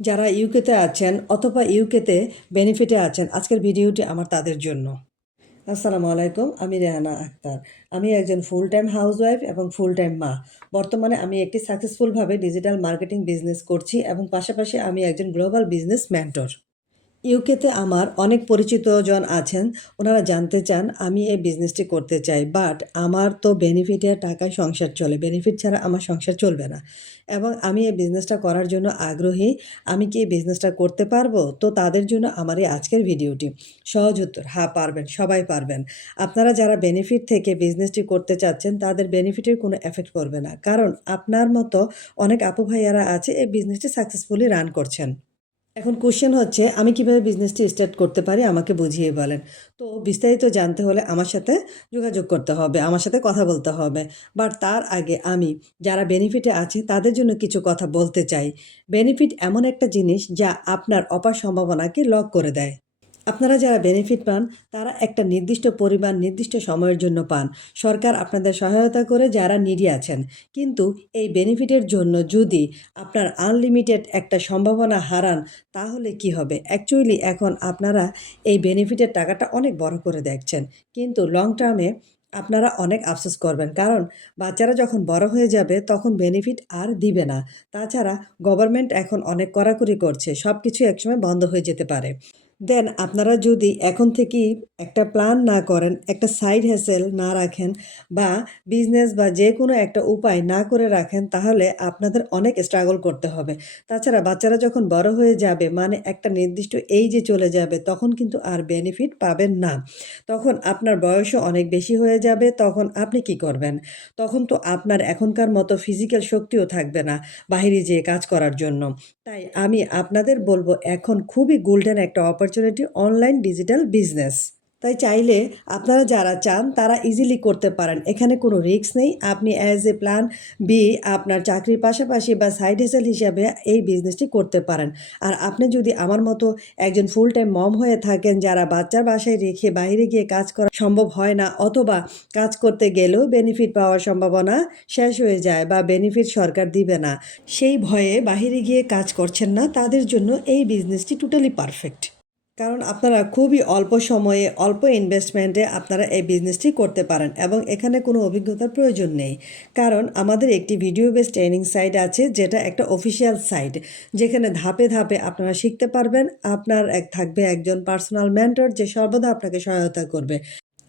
যারা ইউকেতে আছেন অথবা ইউকেতে বেনিফিটে আছেন, আজকের ভিডিওটি আমার তাদের জন্য। আসসালামু আলাইকুম, আমি রেহানা আক্তার। আমি একজন ফুল টাইম হাউসওয়াইফ এবং ফুল টাইম মা। বর্তমানে আমি একটি সাকসেসফুলভাবে ডিজিটাল মার্কেটিং বিজনেস করছি এবং পাশাপাশি আমি একজন গ্লোবাল বিজনেস মেন্টর ইউকেতে আমার অনেক পরিচিত জন আছেন, ওনারা জানতে চান আমি এই বিজনেসটি করতে চাই বাট আমার তো বেনিফিটে টাকায় সংসার চলে। বেনিফিট ছাড়া আমার সংসার চলবে না। এবং আমি এই বিজনেসটা করার জন্য আগ্রহী, আমি কি এই বিজনেসটা করতে পারব? তো তাদের জন্য আমার এই আজকের ভিডিওটি। সহজ উত্তর হ্যাঁ পারবেন, সবাই পারবেন। আপনারা যারা বেনিফিট থেকে বিজনেসটি করতে চাচ্ছেন, তাদের বেনিফিটের কোনো এফেক্ট করবে না। কারণ আপনার মতো অনেক আপু ভাইয়ারা আছে, এই বিজনেসটি সাকসেসফুলি রান করছেন। এখন কোশ্চেন হচ্ছে, আমি কীভাবে বিজনেসটি স্টার্ট করতে পারি? আমাকে বুঝিয়ে বলেন। তো বিস্তারিত জানতে হলে আমার সাথে যোগাযোগ করতে হবে, আমার সাথে কথা বলতে হবে। বাট তার আগে আমি যারা বেনিফিটে আছে, তাদের জন্য কিছু কথা বলতে চাই। বেনিফিট এমন একটা জিনিস যা আপনার অপার সম্ভাবনাকে লক করে দেয়। আপনারা যারা বেনিফিট পান, তারা একটা নির্দিষ্ট পরিমাণ, নির্দিষ্ট সময়ের জন্য পান। সরকার আপনাদের সহায়তা করে যারা নিডি আছেন। কিন্তু এই বেনিফিটের জন্য যদি আপনার আনলিমিটেড একটা সম্ভাবনা হারান, তাহলে কি হবে? অ্যাকচুয়ালি এখন আপনারা এই বেনিফিটের টাকাটা অনেক বড় করে দেখছেন। কিন্তু লং টার্মে আপনারা অনেক আফসোস করবেন। কারণ বাচ্চারা যখন বড় হয়ে যাবে, তখন বেনিফিট আর দিবে না। তাছাড়া গভর্নমেন্ট এখন অনেক কড়াকড়ি করছে। সব কিছু একসময় বন্ধ হয়ে যেতে পারে। দেন আপনারা যদি এখন থেকেই একটা প্ল্যান না করেন, একটা সাইড হ্যাসেল না রাখেন বা বিজনেস বা যে কোনো একটা উপায় না করে রাখেন, তাহলে আপনাদের অনেক স্ট্রাগল করতে হবে। তাছাড়া বাচ্চারা যখন বড় হয়ে যাবে মানে একটা নির্দিষ্ট এই যে চলে যাবে, তখন কিন্তু আর বেনিফিট পাবেন না। তখন আপনার বয়সও অনেক বেশি হয়ে যাবে, তখন আপনি কি করবেন? তখন তো আপনার এখনকার মতো ফিজিক্যাল শক্তিও থাকবে না বাহিরে যেয়ে কাজ করার জন্য। তাই আমি আপনাদের বলব, এখন খুবই গোল্ডেন একটা অপরচুনিটি অনলাইন ডিজিটাল বিজনেস তাই চাইলে আপনারা যারা চান, তারা ইজিলি করতে পারেন। এখানে কোনো রিস্ক নেই। আপনি অ্যাজ এ প্ল্যান বি আপনার চাকরির পাশাপাশি বা সাইড হেসেল হিসাবে এই বিজনেসটি করতে পারেন। আর আপনি যদি আমার মতো একজন ফুল টাইম মম হয়ে থাকেন, যারা বাচ্চার বাসায় রেখে বাইরে গিয়ে কাজ করা সম্ভব হয় না, অথবা কাজ করতে গেলেও বেনিফিট পাওয়ার সম্ভাবনা শেষ হয়ে যায় বা বেনিফিট সরকার দিবে না, সেই ভয়ে বাহিরে গিয়ে কাজ করছেন না, তাদের জন্য এই বিজনেসটি টোটালি পারফেক্ট কারণ আপনারা খুবই অল্প সময়ে, অল্প ইনভেস্টমেন্টে আপনারা এই বিজনেসটি করতে পারেন এবং এখানে কোনো অভিজ্ঞতার প্রয়োজন নেই। কারণ আমাদের একটি ভিডিও বেস ট্রেনিং সাইট আছে, যেটা একটা অফিসিয়াল সাইট যেখানে ধাপে ধাপে আপনারা শিখতে পারবেন। আপনার এক, থাকবে একজন পার্সোনাল মেন্টর যে সর্বদা আপনাকে সহায়তা করবে।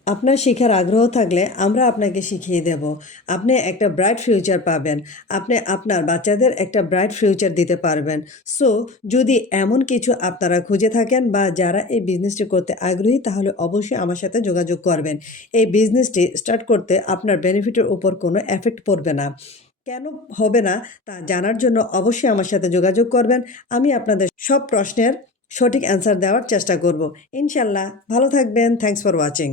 আপনার শেখার আগ্রহ থাকলে আমরা আপনাকে শিখিয়ে দেব। আপনি একটা ব্রাইট ফিউচার পাবেন। আপনি আপনার বাচ্চাদের একটা ব্রাইট ফিউচার দিতে পারবেন। সো যদি এমন কিছু আপনারা খুঁজে থাকেন বা যারা এই বিজনেসটি করতে আগ্রহী, তাহলে অবশ্যই আমার সাথে যোগাযোগ করবেন। এই বিজনেসটি স্টার্ট করতে আপনার বেনিফিটের উপর কোনো এফেক্ট পড়বে না। কেন হবে না, তা জানার জন্য অবশ্যই আমার সাথে যোগাযোগ করবেন। আমি আপনাদের সব প্রশ্নের সঠিক অ্যান্সার দেওয়ার চেষ্টা করব। ইনশাল্লাহ ভালো থাকবেন। Thanks for watching